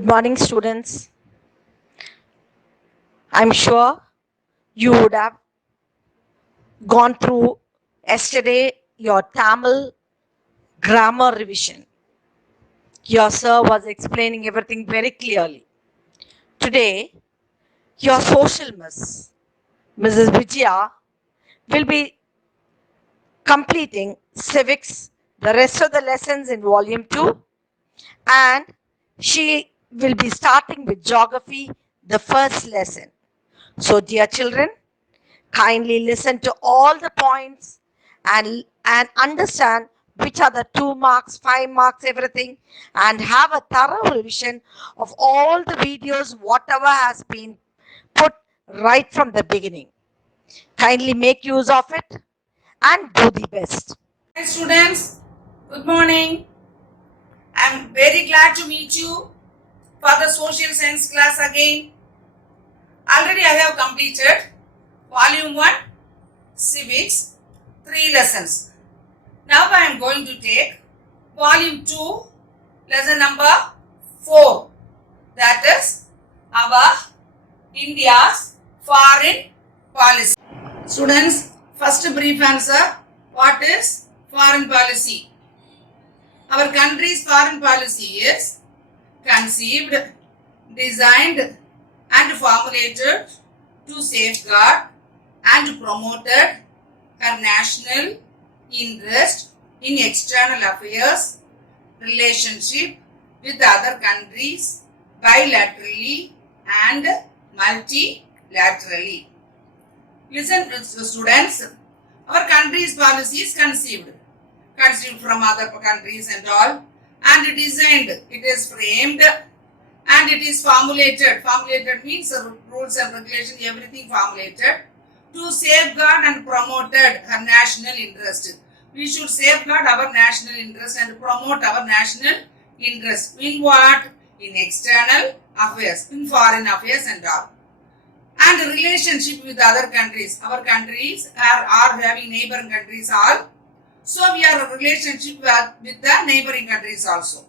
Good morning, students. I'm sure you would have gone through yesterday your Tamil grammar revision. Your sir was explaining everything very clearly. Today, your social miss, Mrs. Vijaya, will be completing civics, the rest of the lessons in volume 2, and she will be starting with geography, the first lesson. So, dear children, kindly listen to all the points and understand which are the 2 marks, 5 marks, everything, and have a thorough revision of all the videos, whatever has been put right from the beginning. Kindly make use of it and do the best. Hi students, good morning. I am very glad to meet you for the social science class again. Already I have completed volume 1 civics 3 lessons. Now I am going to take volume 2 lesson number 4, that is our India's foreign policy. Students, first brief answer, what is foreign policy? Our country's foreign policy is conceived, designed and formulated to safeguard and promoted her national interest in external affairs, relationship with other countries bilaterally and multilaterally. Listen students, our country's policy is conceived from other countries and all, and designed, it is framed, and it is formulated. Formulated means rules and regulations, everything formulated to safeguard and promoted her national interest. We should safeguard our national interest and promote our national interest. In what? In external affairs, in foreign affairs and all. And relationship with other countries. Our countries are having neighboring countries all. So we are a relationship with the neighboring countries also.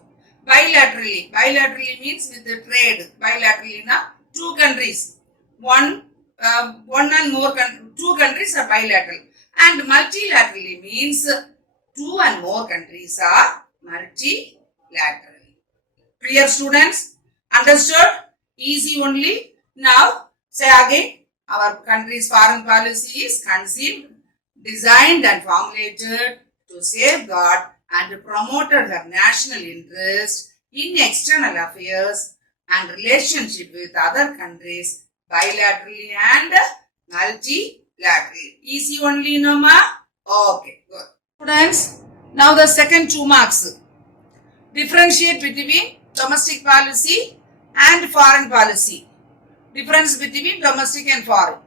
Bilaterally. Bilaterally means with the trade. Bilaterally na two countries. One and more two countries are bilateral. And multilaterally means two and more countries are multilateral. Clear students? Understood? Easy only. Now say again. Our country's foreign policy is conceived, designed and formulated to safeguard and promoted her national interest in external affairs and relationship with other countries bilaterally and multilaterally. Easy only, no ma? Okay, good. Students, now the second 2 marks. Differentiate between domestic policy and foreign policy. Difference between domestic and foreign.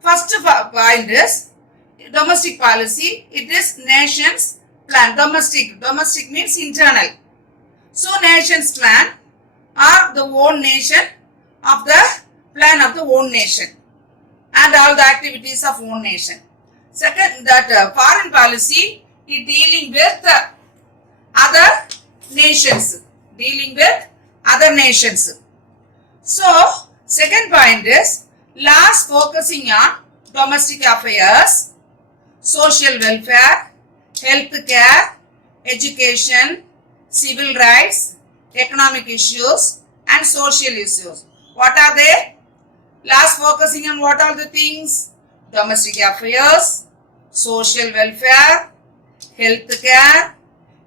First point is domestic policy. It is nation's plan. Domestic means internal. So nation's plan are the own nation of the plan of the own nation and all the activities of own nation. Second, that foreign policy is dealing with other nations. Dealing with other nations. So second point is laws focusing on domestic affairs, social welfare, health care, education, civil rights, economic issues and social issues. What are they? Laws focusing on what are the things? Domestic affairs, social welfare, health care,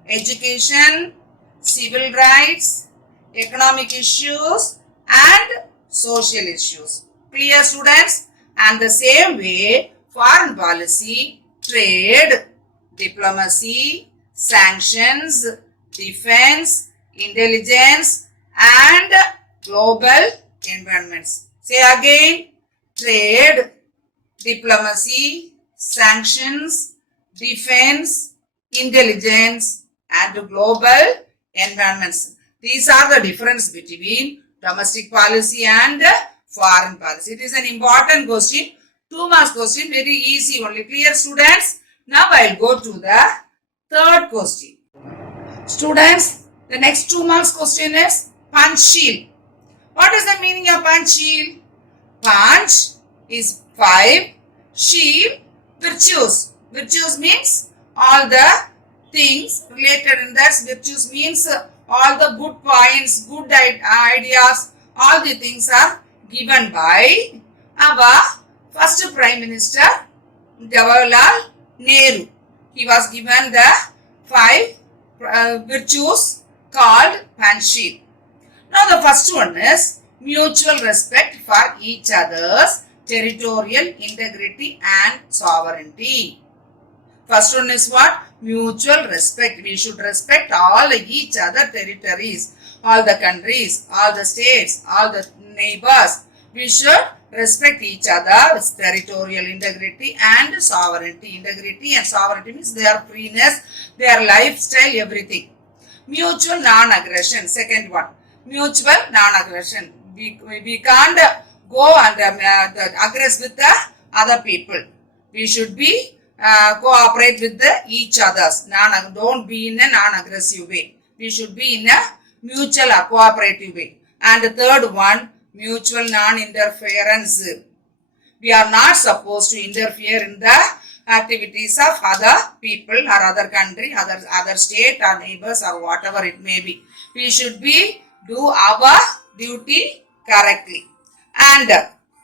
education, civil rights, economic issues and social issues. Clear students? And the same way foreign policy, trade, diplomacy, sanctions, defense, intelligence and global environments. Say again, trade, diplomacy, sanctions, defense, intelligence and global environments. These are the difference between domestic policy and foreign policy. It is an important question. 2 marks question, very easy only. Clear students? Now I will go to the third question. Students, the next 2 marks question is Panchsheel. What is the meaning of Panchsheel? Panch is 5, Sheel virtues. Virtues means all the things related in that. Virtues means all the good points, good ideas, all the things are given by our first Prime Minister Jawaharlal Nehru. He was given the 5 virtues called Panchsheel. Now the first one is mutual respect for each other's territorial integrity and sovereignty. First one is what? Mutual respect. We should respect all each other territories, all the countries, all the states, all the neighbors. We should respect each other's territorial integrity and sovereignty. Integrity and sovereignty means their freeness, their lifestyle, everything. Mutual non-aggression. Second one. Mutual non-aggression. We can't go and aggress with the other people. We should be cooperate with each others. Don't be in a non-aggressive way. We should be in a mutual or cooperative way. And the third one, mutual non-interference. We are not supposed to interfere in the activities of other people or other country, other state or neighbors or whatever it may be. We should be do our duty correctly. And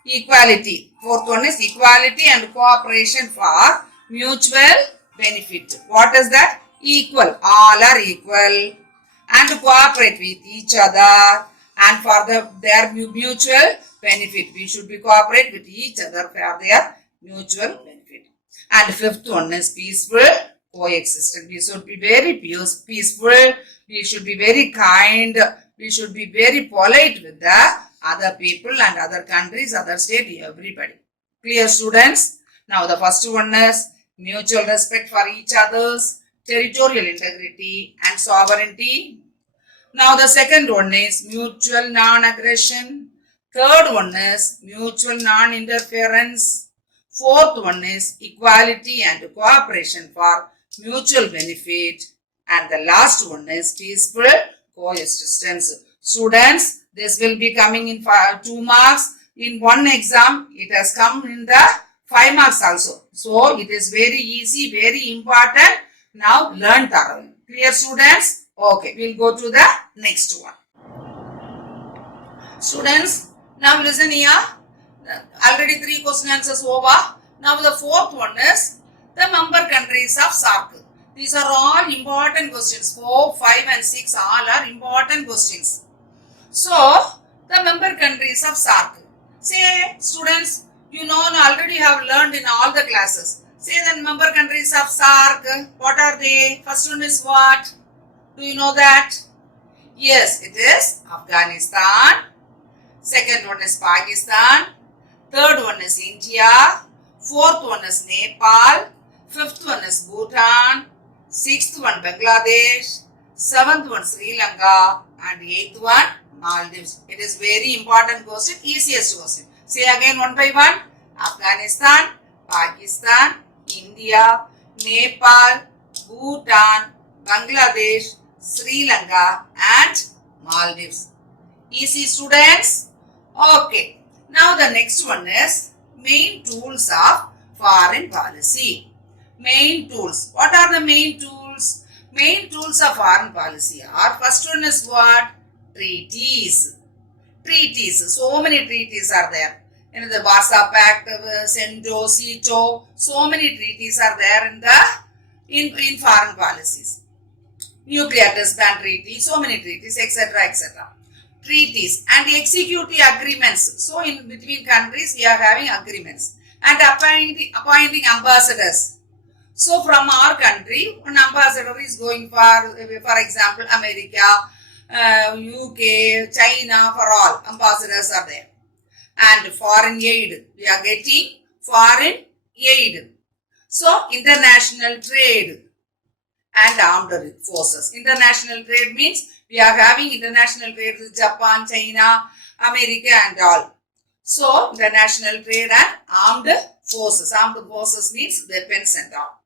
equality. Fourth one is equality and cooperation for mutual benefit. What is that? Equal. All are equal. And cooperate with each other and for their mutual benefit. We should be cooperate with each other for their mutual benefit. And fifth one is peaceful coexistence. We should be very peaceful. We should be very kind. We should be very polite with the other people and other countries, other state, everybody. Clear, students? Now the first one is mutual respect for each other's territorial integrity and sovereignty. Now the second one is mutual non-aggression. Third one is mutual non-interference. Fourth one is equality and cooperation for mutual benefit. And the last one is peaceful coexistence. Students, this will be coming in 2 marks. In one exam, it has come in the 5 marks also. So, it is very easy, very important. Now, learn thoroughly. Clear, students? Okay, we'll go to the next one. Students, now listen here. Already 3 question answers over. Now, the fourth one is the member countries of SAARC. These are all important questions. 4, 5 and 6 all are important questions. So, the member countries of SAARC. Say, students, you know already have learned in all the classes. Say the member countries of SAARC. What are they? First one is what? Do you know that? Yes, it is Afghanistan. Second one is Pakistan. Third one is India. Fourth one is Nepal. Fifth one is Bhutan. Sixth one Bangladesh. Seventh one Sri Lanka. And eighth one Maldives. It is very important question, easiest question. Say again one by one. Afghanistan, Pakistan, India, Nepal, Bhutan, Bangladesh, Sri Lanka and Maldives. Easy, students? Okay. Now the next one is main tools of foreign policy. Main tools. What are the main tools? Main tools of foreign policy are, first one is what? Treaties. Treaties. So many treaties are there. In the Warsaw Pact, CENTO, CETO, so many treaties are there in foreign policies. Nuclear test ban treaty, so many treaties, etc., etc. Treaties and executive agreements. So in between countries, we are having agreements and appointing ambassadors. So from our country, an ambassador is going for example, America, UK, China, for all ambassadors are there. And foreign aid, we are getting foreign aid. So international trade and armed forces. International trade means we are having international trade with Japan, China, America and all. So international trade and armed forces. Armed forces means weapons and all.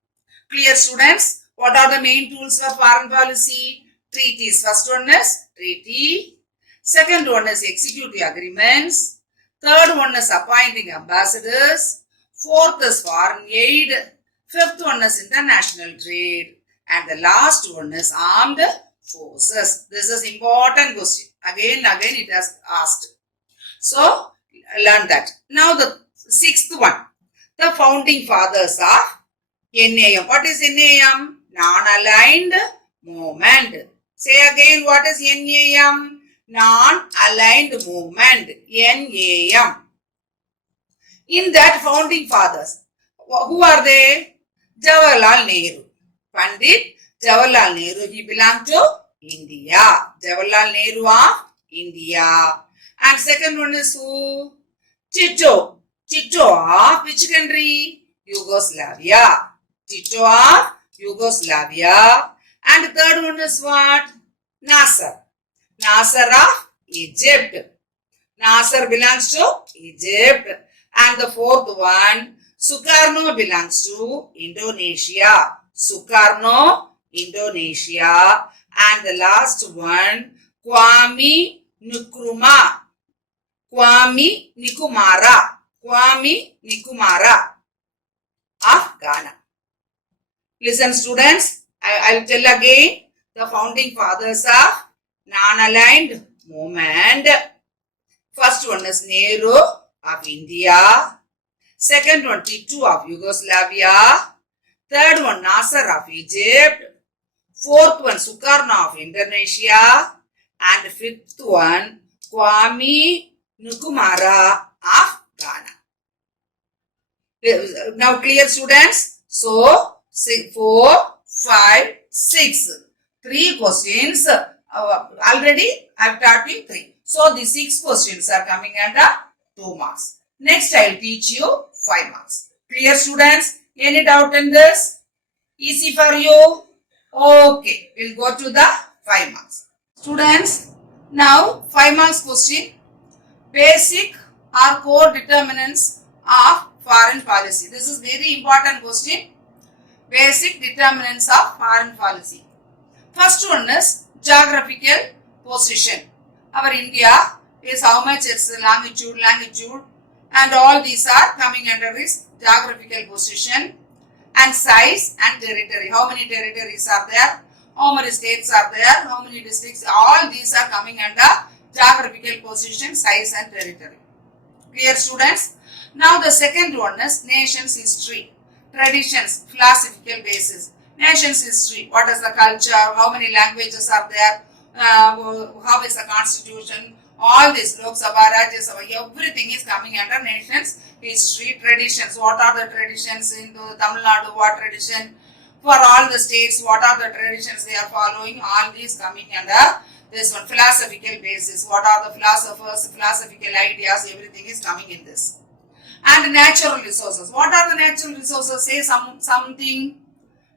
Clear, students? What are the main tools for foreign policy? Treaties. First one is treaty. Second one is executive agreements. Third one is appointing ambassadors. Fourth is foreign aid. Fifth one is international trade. And the last one is armed forces. This is important question. Again it has asked. So, learn that. Now the sixth one. The founding fathers of NAM. What is NAM? Non-aligned movement. Say again, what is NAM? Non-aligned movement. NAM. In that founding fathers, who are they? Jawaharlal Nehru. Pandit Jawaharlal Nehru. He belonged to India. Jawaharlal Nehru of India. And second one is who? Tito. Tito of which country? Yugoslavia. Tito of Yugoslavia. And third one is what? Nasser. Nasser of Egypt. Nasser belongs to Egypt. And the fourth one, Sukarno belongs to Indonesia. Sukarno, Indonesia. And the last one, Kwame Nkrumah. Kwame Nkrumah. Kwame Nkrumah of Ghana. Listen, students, I will tell again the founding fathers of non-aligned movement. First one is Nehru of India. Second one, Tito of Yugoslavia. Third one, Nasser of Egypt. Fourth one, Sukarno of Indonesia. And fifth one, Kwame Nkrumah of Ghana. Now clear, students? So, 4, 5, 6. 3 questions. Already I have taught you 3. So, the 6 questions are coming under 2 marks. Next, I will teach you 5 marks. Clear, students? Any doubt in this? Easy for you? Okay, we'll go to the 5 marks. Students, now 5 marks question. Basic or core determinants of foreign policy. This is very important question. Basic determinants of foreign policy. First one is geographical position. Our India is how much its longitude, and all these are coming under this geographical position, and size and territory. How many territories are there? How many states are there? How many districts? All these are coming under geographical position, size and territory. Clear, students? Now the second one is nation's history, traditions, philosophical basis. Nation's history, what is the culture, how many languages are there, how is the constitution, all this, Lok Sabha, Rajya Sabha, everything is coming under nation's history, traditions. What are the traditions in Tamil Nadu, what tradition, for all the states, what are the traditions they are following, all these coming under this one. Philosophical basis, what are the philosophers, philosophical ideas, everything is coming in this. And natural resources, what are the natural resources? Say something.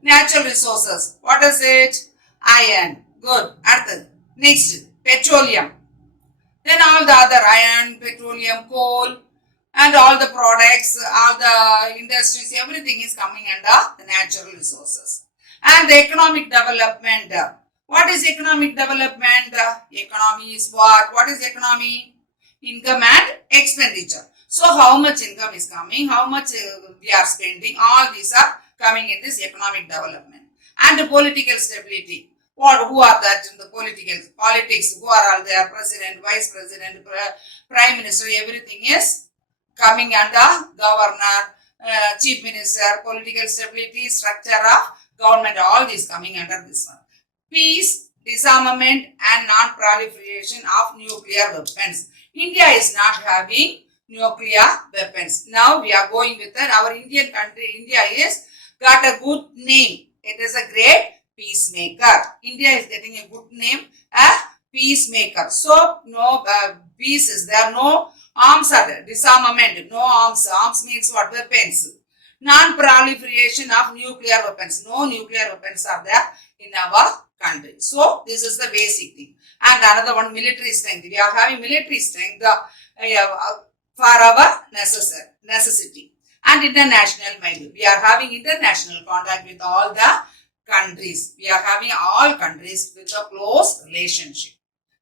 Natural resources, what is it? Iron, good. Next, petroleum. Then all the other iron, petroleum, coal, and all the products, all the industries, everything is coming under the natural resources. And the economic development. What is economic development? Economy is what? What is economy? Income and expenditure. So how much income is coming, how much we are spending, all these are coming in this economic development. And the political stability. Who are that in the politics? Who are all there? President, vice president, prime minister, everything is coming under governor, chief minister, political stability, structure of government, all these coming under this one. Peace, disarmament and non-proliferation of nuclear weapons. India is not having nuclear weapons. Now we are going with that. Our Indian country, India is got a good name. It is a great peacemaker. India is getting a good name, a peacemaker. So no peace is there, no arms are there, disarmament, no arms. Arms means what? Weapons. Non-proliferation of nuclear weapons. No nuclear weapons are there in our country. So this is the basic thing. And another one, military strength. We are having military strength for our necessity. And international mind. We are having international contact with all the countries. We are having all countries with a close relationship.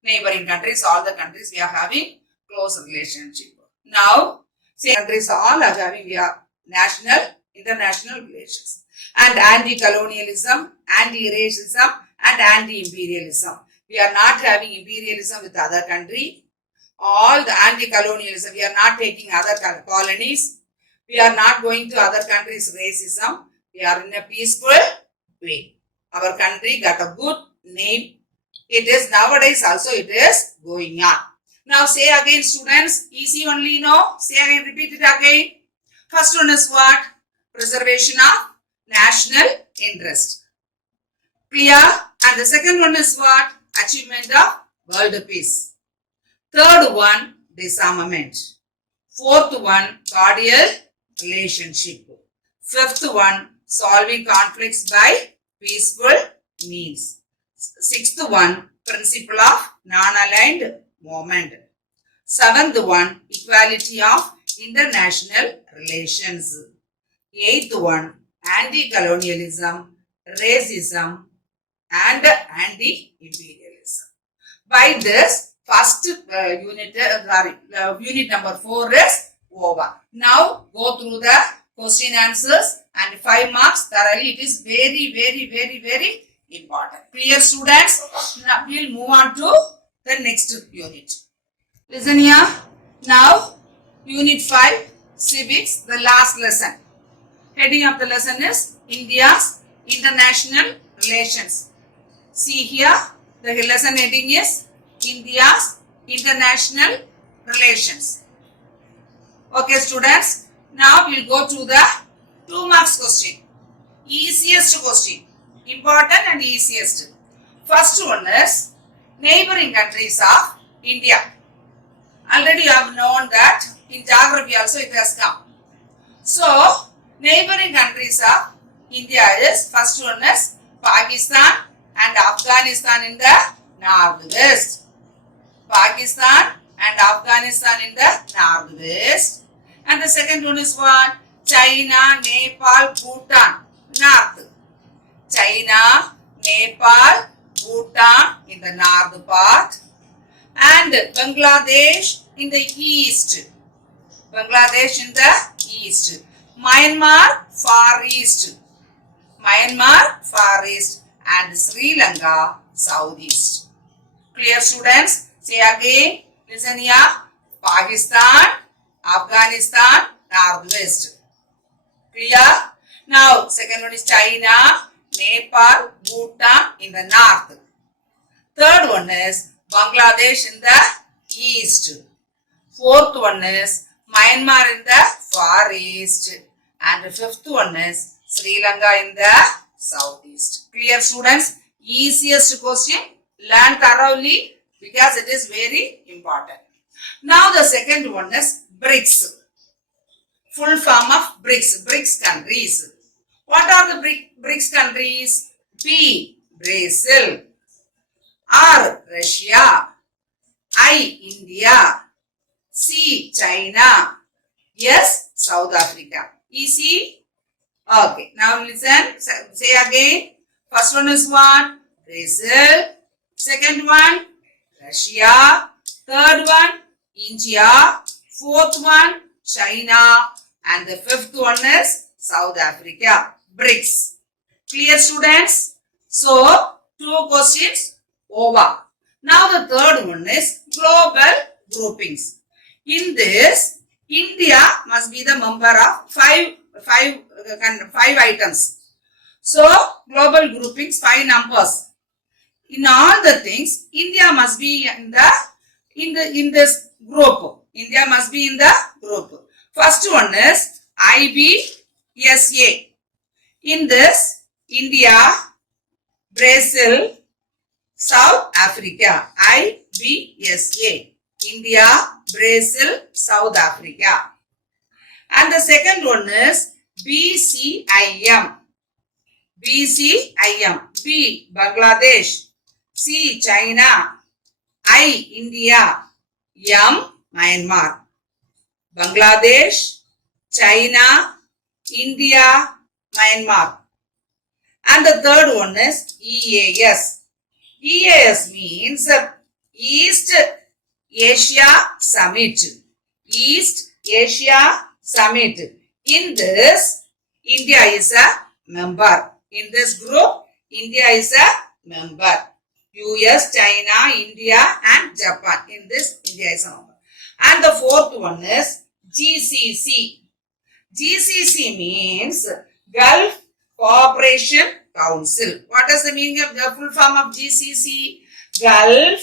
neighboring countries, all the countries we are having close relationship. Now, say countries all are having we are national, international relations. And anti-colonialism, anti-racism, and anti-imperialism. We are not having imperialism with other country. All the anti-colonialism, we are not taking other colonies. We are not going to other countries' racism. We are in a peaceful way. Our country got a good name. It is nowadays also it is going on. Now say again students, easy only no? Say again, repeat it again. First one is what? Preservation of national interest. Clear? And the second one is what? Achievement of world peace. Third one, disarmament. Fourth one, cordial relationship. Fifth one, solving conflicts by peaceful means. Sixth one, principle of non-aligned movement. Seventh one, equality of international relations. Eighth one, anti-colonialism, racism, and anti-imperialism. By this, first unit number 4 is over. Now go through the question answers and 5 marks thoroughly. It is very important. Clear students? Now we will move on to the next unit. Listen here. Now unit 5 civics, the last lesson. Heading of the lesson is India's international relations. See here, the lesson heading is India's international relations. Okay students, now we will go to the 2 marks question. Easiest question. Important and easiest. First one is neighboring countries of India. Already you have known that in geography also it has come. So, neighboring countries of India is, first one is Pakistan and Afghanistan in the northwest. Pakistan and Afghanistan in the northwest. And the second one is what? China, Nepal, Bhutan, north. China, Nepal, Bhutan in the north part. And Bangladesh in the east. Bangladesh in the east. Myanmar, far east. Myanmar, far east. And Sri Lanka, southeast. Clear students? Say again. Listen here. Pakistan, Afghanistan, northwest. Clear? Now, second one is China, Nepal, Bhutan in the north. Third one is Bangladesh in the east. Fourth one is Myanmar in the far east. And the fifth one is Sri Lanka in the southeast. Clear students? Easiest question. Learn thoroughly because it is very important. Now the second one is BRICS. Full form of BRICS. BRICS countries. What are the BRICS countries? B. Brazil. R. Russia. I. India. C. China. S. South Africa. Easy? Okay. Now listen. Say again. First one is what? Brazil. Second one, Russia. Third one, India. Fourth one, China. And the fifth one is South Africa. BRICS. Clear students? So, 2 questions over. Now the third one is global groupings. In this, India must be the member of five items. So, global groupings, 5 numbers. In all the things, India must be in this group. India must be in the group. First one is IBSA. In this, India, Brazil, South Africa. IBSA. India, Brazil, South Africa. And the second one is BCIM. BCIM. B. Bangladesh. C. China. I. India. M. Myanmar. Bangladesh, China, India, Myanmar. And the third one is EAS. EAS means East Asia Summit. East Asia Summit. In this, India is a member. In this group, India is a member. US, China, India and Japan. In this, India is a member. And the fourth one is GCC. GCC means Gulf Cooperation Council. What is the meaning of the full form of GCC? Gulf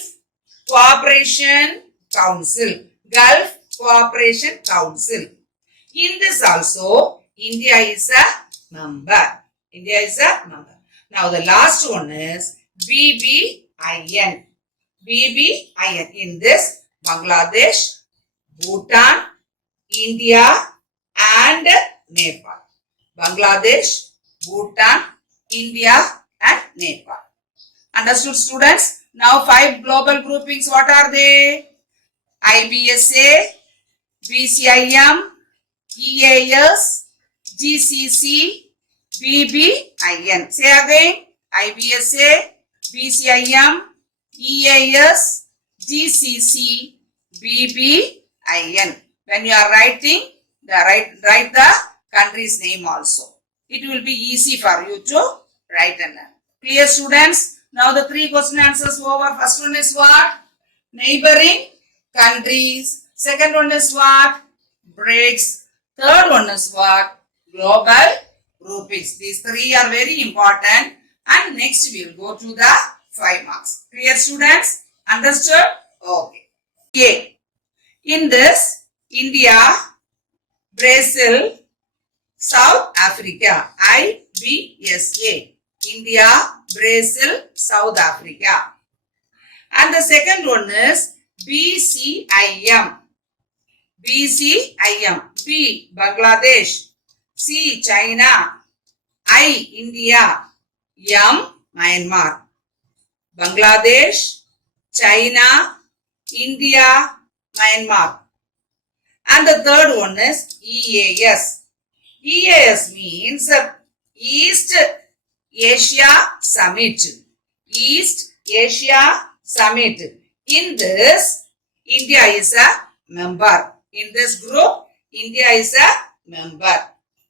Cooperation Council. Gulf Cooperation Council. In this also, India is a member. India is a member. Now the last one is BBIN. BBIN. In this, Bangladesh, Bhutan, India and Nepal. Bangladesh, Bhutan, India and Nepal. Understood, students? Now 5 global groupings. What are they? IBSA, BCIM, EAS, GCC, BBIN. Say again. IBSA, BCIM, EAS, GCC, BBIN. When you are writing, write the country's name also. It will be easy for you to write and learn. Clear, students? Now the 3 question answers over. First one is what? Neighboring countries. Second one is what? BRICS. Third one is what? Global groupings. These 3 are very important. And next we will go to the 5 marks. Clear, students? Understood? Okay. A. In this, India, Brazil, South Africa. IBSA. India, Brazil, South Africa. And the second one is BCIM. BCIM. B. Bangladesh. C. China. I. India. M. Myanmar. Bangladesh, China, India, Myanmar. And the third one is EAS. EAS means East Asia Summit. East Asia Summit. In this, India is a member. In this group, India is a member.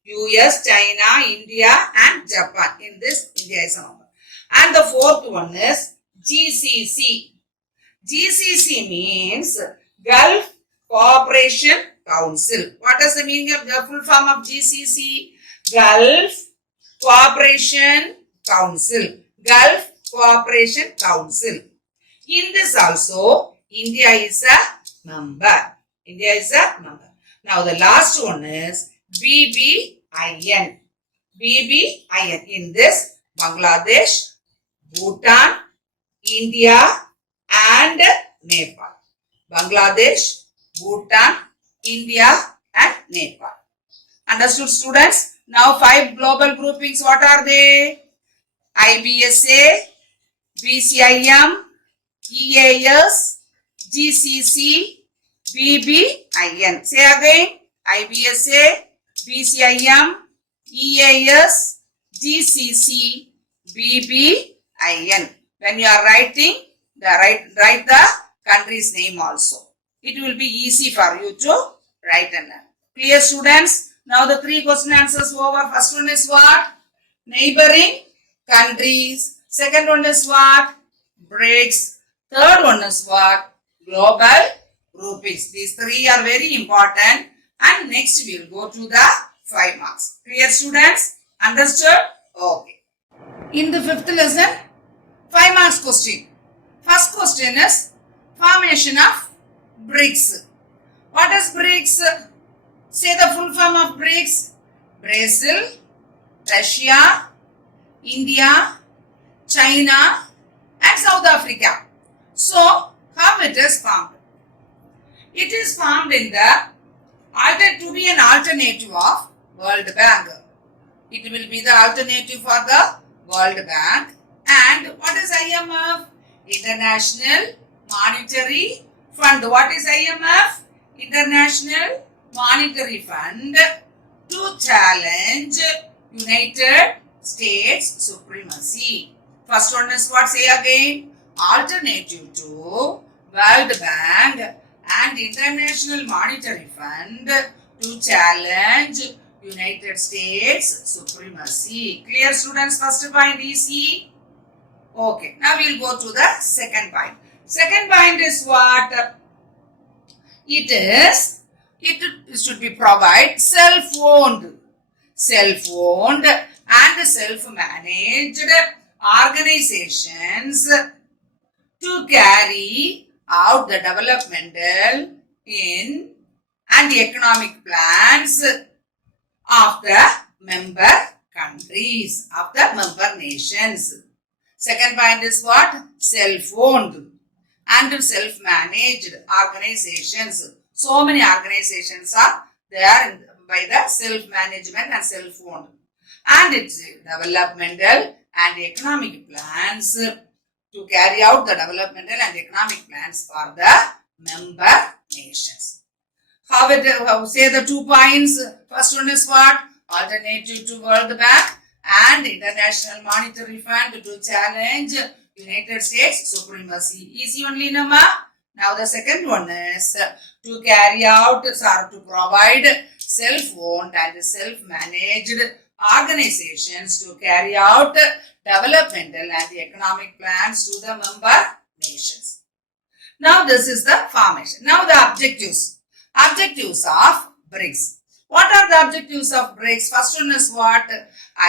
US, China, India and Japan. In this, India is a member. And the fourth one is GCC. GCC means Gulf Cooperation Council. What is the meaning of the full form of GCC? Gulf Cooperation Council. Gulf Cooperation Council. In this also, India is a member. India is a member. Now the last one is BBIN. BBIN. In this, Bangladesh, Bhutan, India and Nepal. Bangladesh, Bhutan, India and Nepal. Understood, students? Now 5 global groupings. What are they? IBSA, BCIM, EAS, GCC, BBIN. Say again. IBSA, BCIM, EAS, GCC, BBIN. When you are writing, write the country's name also. It will be easy for you to write and learn. Clear, students? Now the 3 question answers over. First one is what? Neighboring countries. Second one is what? BRICS. Third one is what? Global groupings. These 3 are very important. And next we will go to the 5 marks. Clear, students? Understood? Okay. In the 5th lesson, 5 marks question. First question is formation of BRICS. What is BRICS? Say the full form of BRICS. Brazil, Russia, India, China and South Africa. So, how it is formed? It is formed in the to be an alternative of World Bank. It will be the alternative for the World Bank. And what is IMF? International Monetary Fund. What is IMF? International Monetary Fund to challenge United States supremacy. First one is what? Say again. Alternative to World Bank and International Monetary Fund to challenge United States supremacy. Clear, students? First point easy. Okay, now we'll go to the second point. Second point is what? It should be provide self-owned and self-managed organizations to carry out the developmental in and economic plans of the member countries, of the member nations. Second point is what? Self-owned and self-managed organizations. So many organizations are there by the self-management and self-owned. And it's developmental and economic plans to carry out the developmental and economic plans for the member nations. How say the 2 points? First one is what? Alternative to World Bank and International Monetary Fund to challenge United States supremacy. Easy only, Nama. Now the second one is to carry out or to provide self-owned and self-managed organizations to carry out developmental and economic plans to the member nations. Now this is the formation. Now the objectives. Objectives of BRICS. What are the objectives of BRICS? First one is what?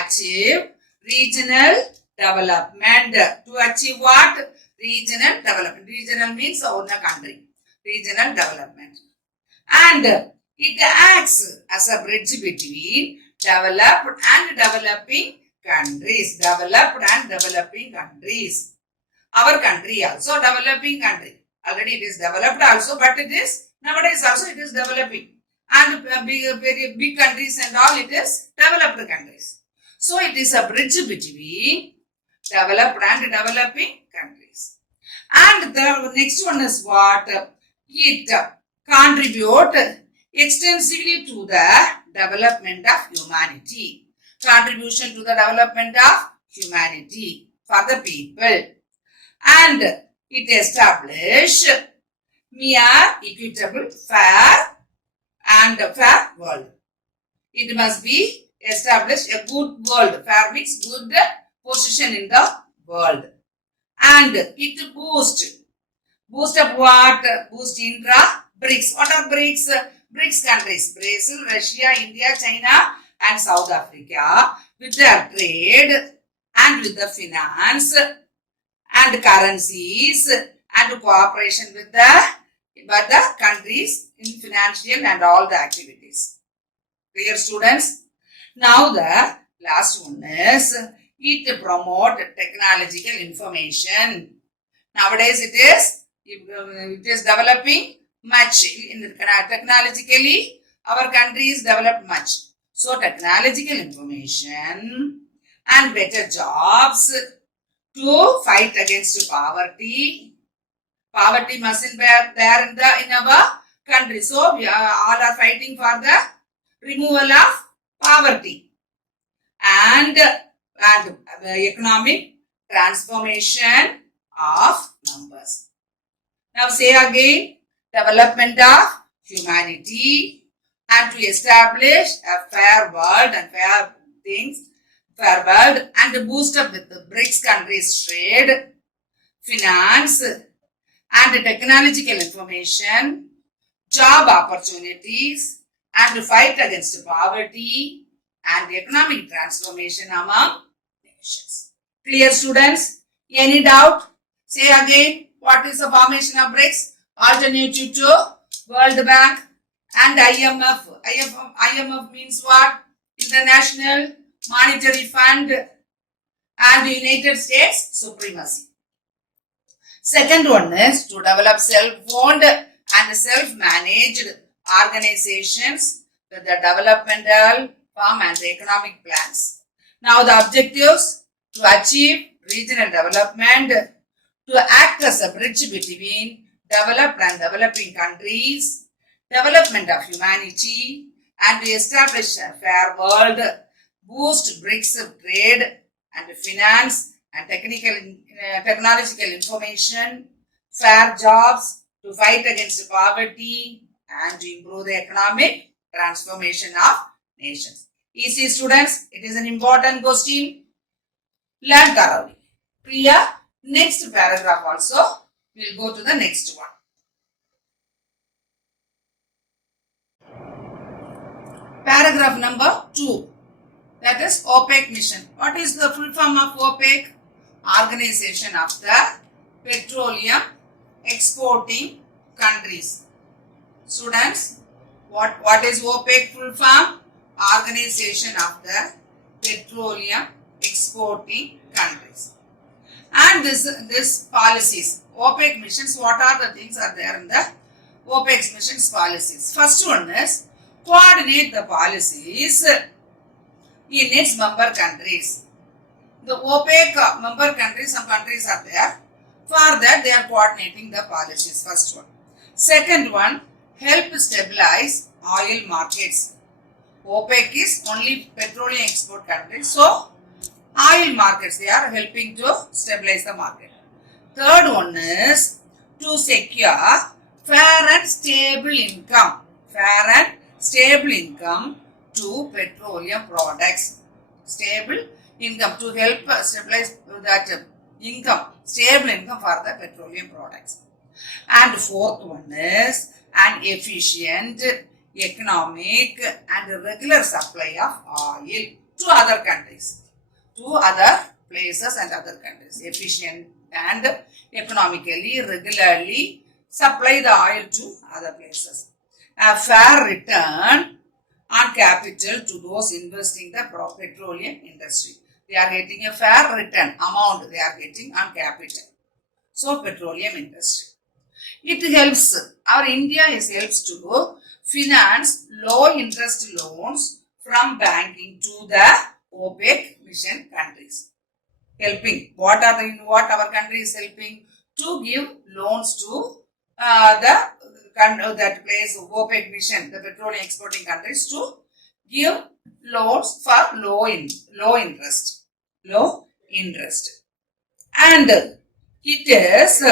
Achieve regional development. To achieve what? Regional development. Regional means own a country. Regional development. And it acts as a bridge between developed and developing countries. Developed and developing countries. Our country also developing country. Already it is developed also, but it is nowadays also it is developing. And very big countries and all, it is developed countries. So it is a bridge between developed and developing countries. And the next one is what? It contribute extensively to the development of humanity. Contribution to the development of humanity for the people. And it establish mere, equitable, fair and fair world. It must be established a good world. Fair means good position in the world. And it boost up what? Boost intra BRICS. What are BRICS? BRICS countries: Brazil, Russia, India, China and South Africa, with their trade and with the finance and currencies and cooperation with the countries in financial and all the activities. Clear, students? Now the last one is it promote technological information. Nowadays it is developing much. Technologically our country is developed much. So technological information and better jobs to fight against poverty. Poverty mustn't be there in our country. So we all are fighting for the removal of poverty and economic transformation of numbers. Now say again, development of humanity and to establish a fair world and fair things, fair world, and to boost up with the BRICS countries trade, finance and technological information, job opportunities, and to fight against poverty and economic transformation among nations. Clear, students? Any doubt? Say again, what is the formation of BRICS? Alternative to World Bank and IMF. IMF means what? International Monetary Fund and United States supremacy. Second one is to develop self-owned and self-managed organizations with the developmental, farm and economic plans. Now the objectives: to achieve regional development, to act as a bridge between developed and developing countries, development of humanity, and to establish a fair world, boost BRICS trade and finance and technological information, fair jobs, to fight against poverty, and to improve the economic transformation of nations. Easy students, it is an important question. Learn thoroughly. Clear? Next paragraph also, we'll go to the next one. Paragraph number 2. That is OPEC mission. What is the full form of OPEC? Organization of the Petroleum Exporting Countries. Students, what is OPEC full form? Organization of the Petroleum Exporting Countries. And this policies, OPEC missions, what are the things are there in the OPEC missions policies? First one is coordinate the policies in its member countries. The OPEC member countries, some countries are there. For that, they are coordinating the policies. First one. Second one, help stabilize oil markets. OPEC is only petroleum export countries. So, oil markets, they are helping to stabilize the market. Third one is to secure fair and stable income. Fair and stable income to petroleum products. Stable income to help stabilize that income, stable income for the petroleum products. And fourth one is an efficient, economic and regular supply of oil to other countries, to other places and other countries. Efficient and economically, regularly supply the oil to other places. A fair return on capital to those investing the petroleum industry. They are getting a fair return amount they are getting on capital. So, petroleum industry. It helps, our India helps to finance low interest loans from banking to the OPEC mission countries. Helping. What our country is helping? To give loans to that place OPEC mission, the petroleum exporting countries, to give loans for low interest. And it is,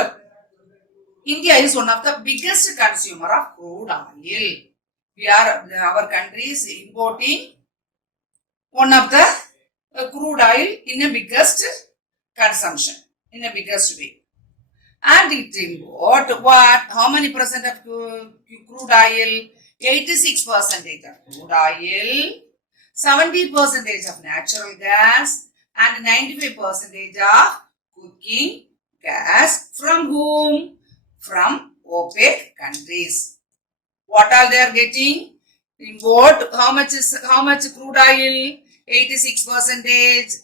India is one of the biggest consumer of crude oil. Our country is importing one of the crude oil in a biggest consumption, in a biggest way. And it import what? How many percent of crude oil? 86% of crude oil, 70% of natural gas, and 95% of cooking gas. From whom? From OPEC countries. What all they are getting? Import. How much crude oil? 86%.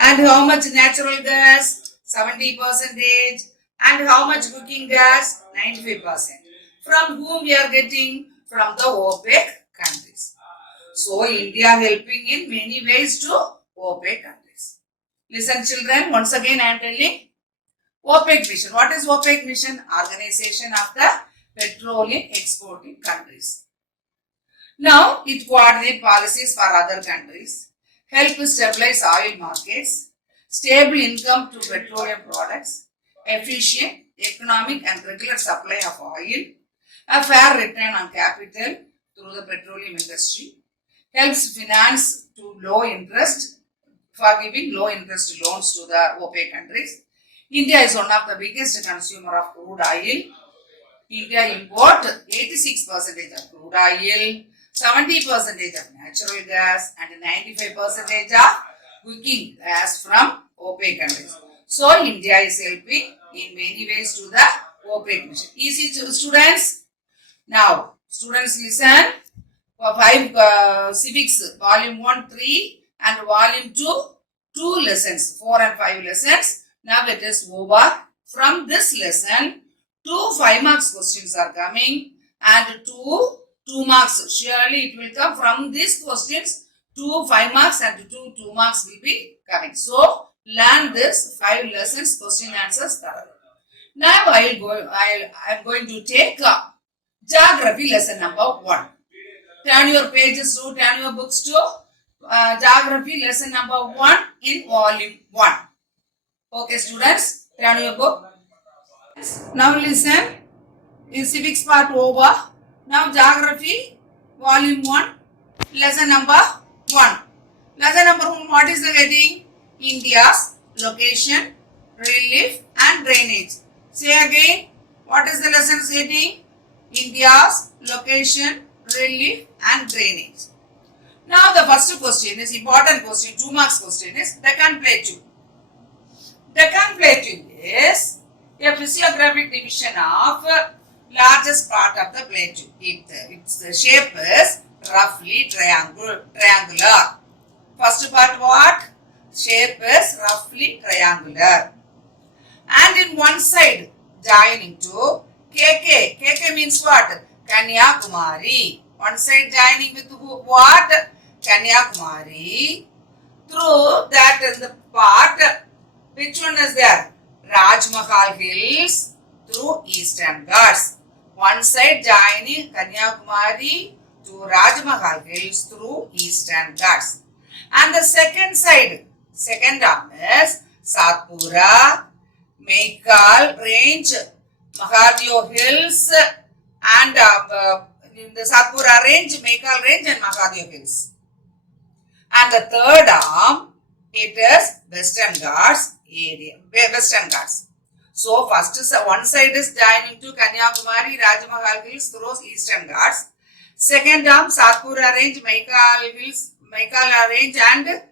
And how much natural gas? 70%. And how much cooking gas? 95%. From whom we are getting? From the OPEC countries. So, India helping in many ways to OPEC countries. Listen children, once again I am telling OPEC mission. What is OPEC mission? Organization of the petroleum exporting countries. Now, it coordinates policies for other countries, help stabilize oil markets, stable income to petroleum products, efficient, economic and regular supply of oil, a fair return on capital through the petroleum industry, helps finance to low interest, for giving low interest loans to the OPEC countries. India is one of the biggest consumer of crude oil. India import 86% of crude oil, 70% of natural gas and 95% of cooking gas from OPEC countries. So, India is helping in many ways to the OPEC mission. Easy students? Now, students listen. For 5 civics, volume 1, 3 and volume 2, 2 lessons, 4 and 5 lessons. Now it is over. From this lesson, 2 5 marks questions are coming and 2 marks. Surely it will come from these questions. 2 5 marks and 2 marks will be coming. So, learn this 5 lessons, question answers thoroughly. Now I am going to take geography lesson number 1. Turn your pages to, turn your books to geography lesson number 1 in volume 1. Okay students, turn your book. Now listen. Is civics part over. Now geography, volume 1, lesson number 1. Lesson number 1, what is the heading? India's location, relief and drainage. Say again, what is the lesson's heading? India's location, relief and drainage. Now the first question is important question, 2 marks question is Deccan Plateau. Deccan Plateau is a physiographic division of largest part of the plateau. Its shape is roughly triangular. First part what? Shape is roughly triangular. And in one side joining to KK. KK means what? Kanyakumari. One side joining with what? Kanyakumari. Through that is the part. Which one is there? Rajmahal Hills through Eastern Ghats. One side joining Kanyakumari to Rajmahal Hills through Eastern Ghats. And the second side, second arm is Satpura, Maikal Range, Mahadev Hills, and in the Satpura Range, Maikal Range, and Mahadev Hills. And the third arm, it is Western Ghats area, Western Ghats. So first one side is joining to Kanyakumari, Rajmahal Hills through Eastern Ghats. Second arm Satpura Range, Maikal Hills, Maikal Range and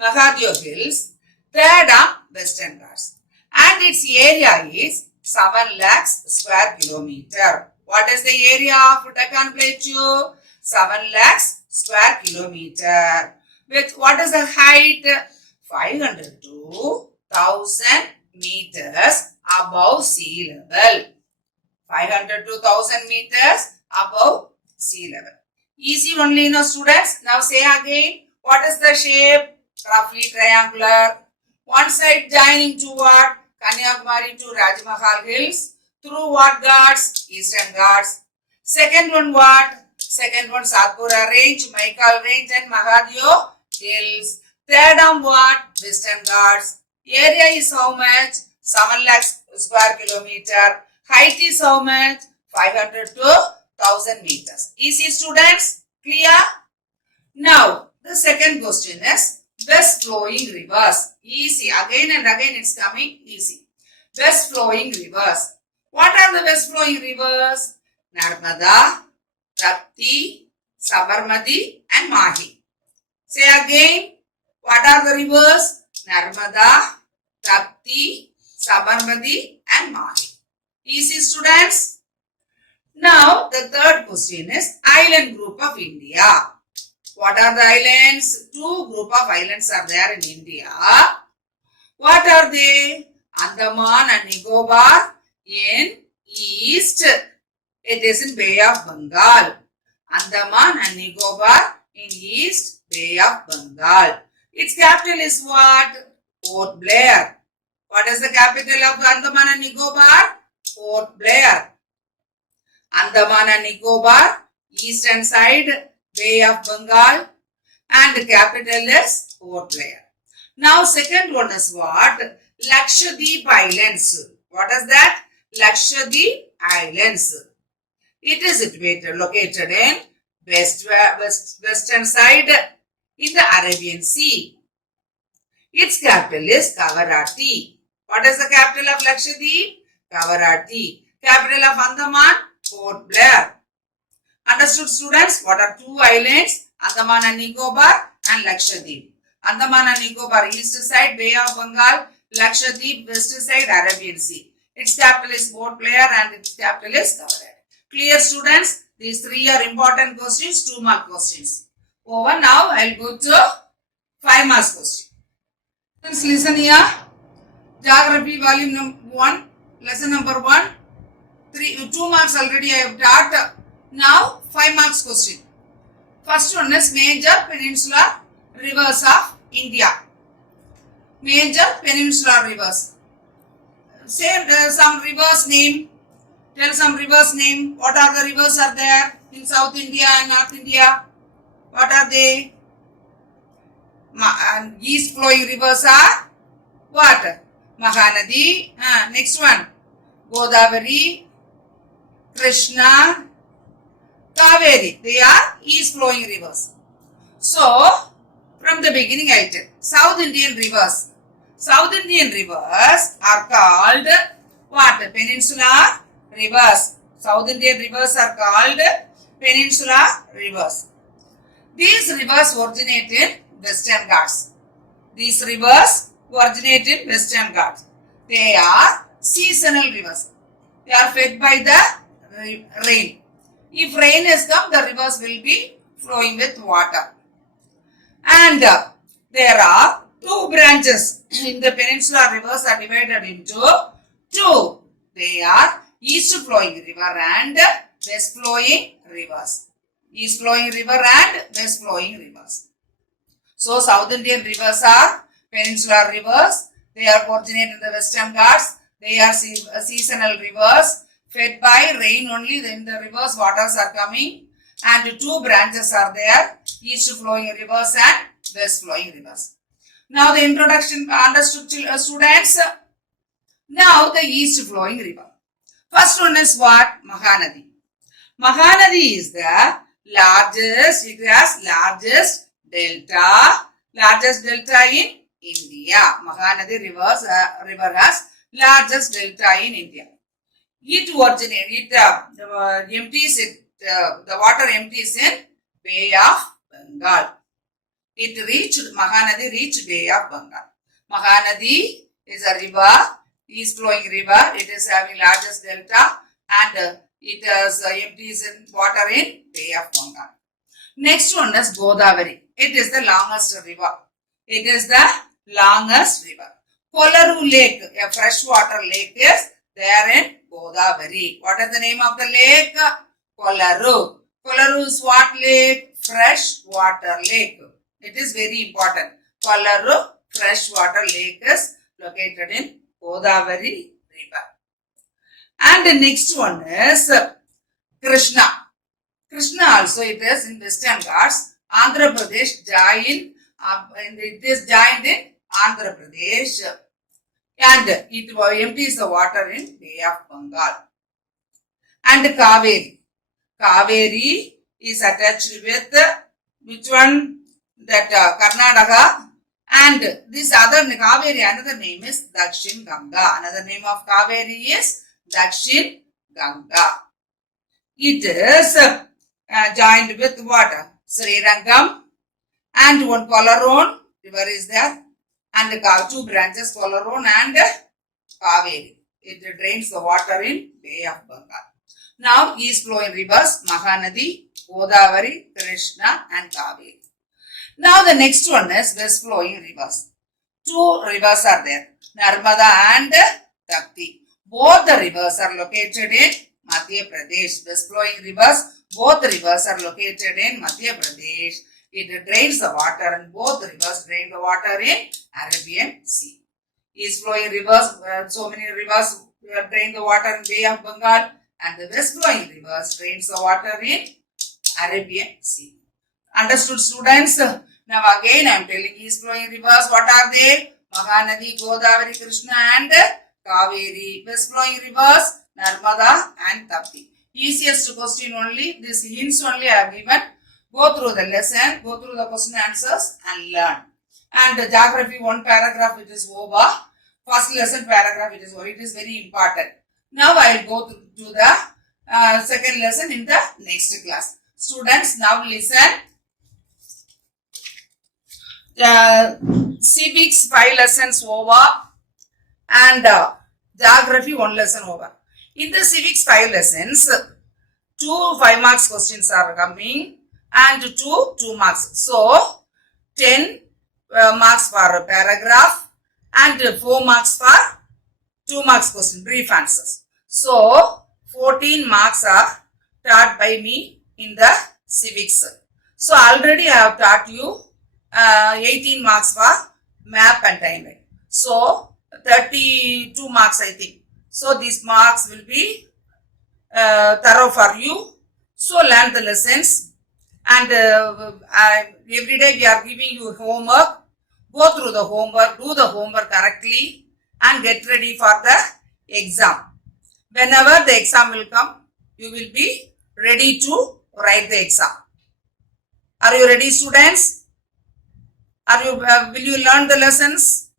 Mahadev Hills. Third arm Western Ghats. And its area is 7 lakhs square kilometer. What is the area of Deccan Plateau? 7 lakhs square kilometer. With what is the height? 500 to 1000 meters above sea level. 500 to 1000 meters above sea level. Easy only, no students. Now say again, what is the shape? Roughly triangular. One side joining to what? Kanyakumari to Rajmahal Hills. Through what Ghats? Eastern Ghats. Second one what? Second one Satpura Range, Maikal Range and Mahadev Hills. Third arm what? Western Ghats. Area is how much? 7 lakhs square kilometer. Height is how much? 500 to 1000 meters. Easy students? Clear? Now, the second question is best flowing rivers. Easy. Again and again it's coming easy. Best flowing rivers. What are the best flowing rivers? Narmada, Tapti, Sabarmati and Mahi. Say again. What are the rivers? Narmada, Tapti, Sabarmati and Mahi. Easy students? Now the third question is island group of India. What are the islands? 2 group of islands are there in India. What are they? Andaman and Nicobar in east. It is in Bay of Bengal. Andaman and Nicobar in east, Bay of Bengal. Its capital is what? Port Blair. What is the capital of Andaman and Nicobar? Port Blair. Andaman and Nicobar, eastern side, Bay of Bengal, and the capital is Port Blair. Now second one is what? Lakshadweep Islands. What is that? Lakshadweep Islands. It is located in western side in the Arabian Sea. Its capital is Kavaratti. What is the capital of Lakshadweep? Kavaratti. Capital of Andaman? Port Blair. Understood students? What are 2 islands? Andaman and Nicobar and Lakshadweep. Andaman and Nicobar east side Bay of Bengal, Lakshadweep west side Arabian Sea. Its capital is Port Blair and its capital is Kavaratti. Clear students? These 3 are important questions, 2 mark questions. Over. Now I will go to 5 marks question. Let's listen here. Geography volume 1, lesson number 1. 2 marks already I have taught. Now 5 marks question. First one is major peninsular rivers of India. Major peninsular rivers. Say some rivers name. Tell some rivers name. What are the rivers are there in South India and North India? What are they? East flowing rivers are what? Mahanadi. Next one. Godavari, Krishna, Kaveri. They are east flowing rivers. So, from the beginning I tell, South Indian rivers. South Indian rivers are called what? Peninsular rivers. South Indian rivers are called peninsular rivers. These rivers originate in Western Ghats. These rivers originate in Western Ghats. They are seasonal rivers. They are fed by the rain. If rain has come, the rivers will be flowing with water. And there are two branches in the peninsular rivers are divided into two. They are east flowing river and west flowing rivers. East flowing river and west flowing rivers. So South Indian rivers are peninsular rivers. They are originate in the Western Ghats. They are seasonal rivers fed by rain only. Then the rivers waters are coming, and two branches are there: east flowing rivers and west flowing rivers. Now the introduction understood students. Now the east flowing river. First one is what? Mahanadi. Mahanadi is the largest. It has largest delta in India. Mahanadi river has largest delta in India. It originates. Empties it. The water empties in Bay of Bengal. Mahanadi reached Bay of Bengal. Mahanadi is a river, east flowing river. It is having largest delta and it empties in water in Bay of Bengal. Next one is Godavari. It is the longest river. It is the longest river. Kollaru Lake, a freshwater lake, is there in Godavari. What is the name of the lake? Kollaru. Kollaru is what lake? Freshwater lake. It is very important. Kollaru freshwater lake is located in Godavari river. And the next one is Krishna. Krishna also it is in Western Ghats. Andhra Pradesh it is joined in Andhra Pradesh and it empties the water in Bay of Bengal. And Kaveri. Kaveri is attached with which one? That Karnataka, and this other Kaveri, another name is Dakshin Ganga. Another name of Kaveri is Dakshin Ganga. It is joined with what? Srirangam and one Kollaron river is there, and two branches, Kollaron and Kaveri. It drains the water in Bay of Bengal. Now east flowing rivers Mahanadi, Godavari, Krishna and Kaveri. Now the next one is west flowing rivers. Two rivers are there, Narmada and Tapti. Both the rivers are located in Madhya Pradesh. West flowing rivers, both rivers are located in Madhya Pradesh. It drains the water and both rivers drain the water in Arabian Sea. East flowing rivers, so many rivers drain the water in Bay of Bengal, and the west flowing rivers drains the water in Arabian Sea. Understood students? Now again I am telling east flowing rivers. What are they? Mahanadi, Godavari, Krishna and Kaveri. West flowing rivers Narmada and Tapti. Easiest question only. This hints only I have given. Go through the lesson, go through the question answers and learn. And the geography one paragraph it is over. First lesson paragraph it is over. It is very important. Now I will go to the second lesson in the next class. Students, now listen. Civics 5 lessons over and geography 1 lesson over. In the civics 5 lessons, 2 5 marks questions are coming and 2 marks. So 10 marks for a paragraph and 4 marks for 2 marks question, brief answers. So 14 marks are taught by me in the civics. So already I have taught you 18 marks for map and timeline. So 32 marks I think. So these marks will be thorough for you. So learn the lessons and every day we are giving you homework. Go through the homework, do the homework correctly and get ready for the exam. whenever the exam will come, you will be ready to write the exam. Are you ready, students? Will you learn the lessons?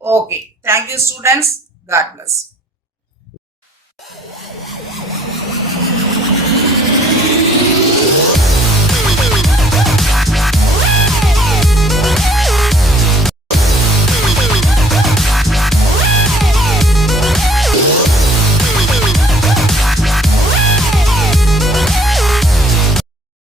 Okay. Thank you, students. God bless.